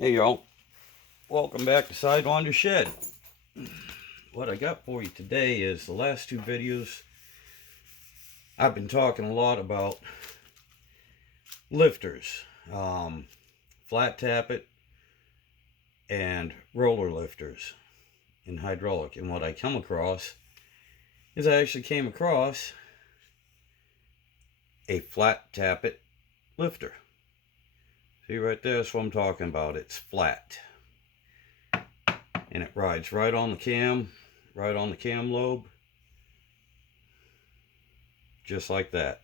Hey y'all, welcome back to Sidewynders Shed. What I got for you today is the last two videos. I've been talking a lot about lifters, flat tappet and roller lifters in hydraulic. And what I come across is I actually came across a flat tappet lifter. See right there, that's what I'm talking about. It's flat. And it rides right on the cam lobe. Just like that.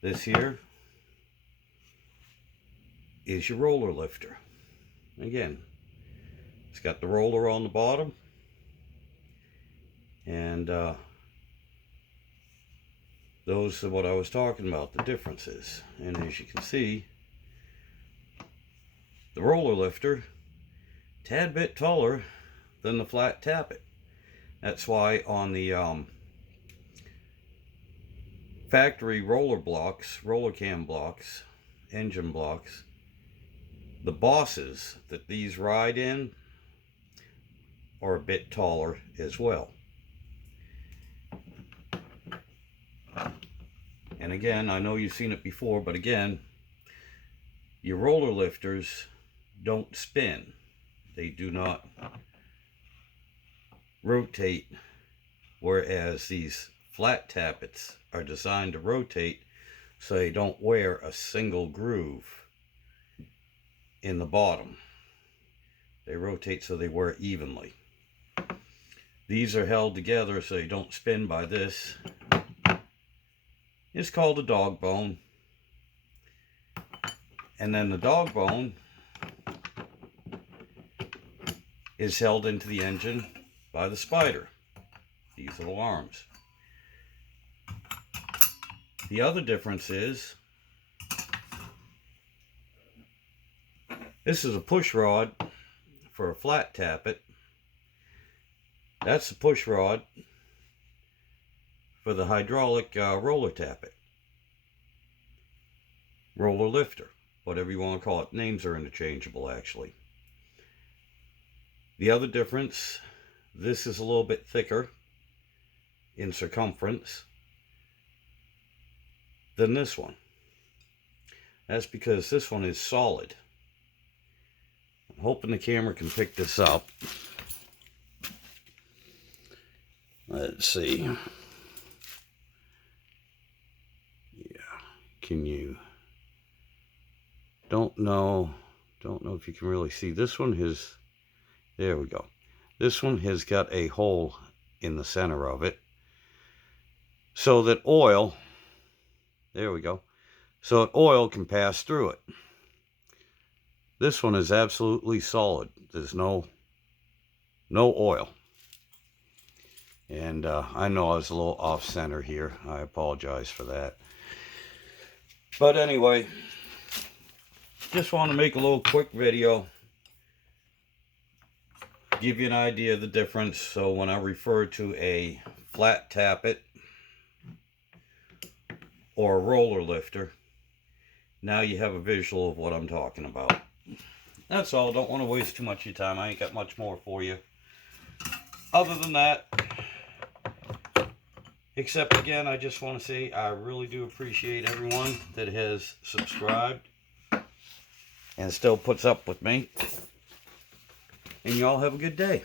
This here is your roller lifter. Again, it's got the roller on the bottom. And those are what I was talking about, the differences. And as you can see, the roller lifter, tad bit taller than the flat tappet. That's why on the factory rollercam blocks, engine blocks, the bosses that these ride in are a bit taller as well. And again, I know you've seen it before, but again, your roller lifters don't spin. They do not rotate, whereas these flat tappets are designed to rotate so they don't wear a single groove in the bottom. They rotate so they wear evenly. These are held together so they don't spin by this. It's called a dog bone. And then the dog bone is held into the engine by the spider, these little arms. The other difference is this is a push rod for a flat tappet. That's the push rod for the hydraulic roller tappet. Roller lifter, whatever you want to call it. Names are interchangeable actually. The other difference, this is a little bit thicker in circumference than this one. That's because this one is solid. I'm hoping the camera can pick this up. Let's see. Yeah, can you? Don't know if you can really see. This one has, there we go. This one has got a hole in the center of it so that oil, there we go, so that oil can pass through it. This one is absolutely solid. There's no oil. And I know I was a little off center here. I apologize for that. But anyway, just want to make a little quick video, give you an idea of the difference. So when I refer to a flat tappet or a roller lifter, now you have a visual of what I'm talking about. That's all. Don't want to waste too much of your time. I ain't got much more for you other than that, except again, I just want to say I really do appreciate everyone that has subscribed and still puts up with me. And y'all have a good day.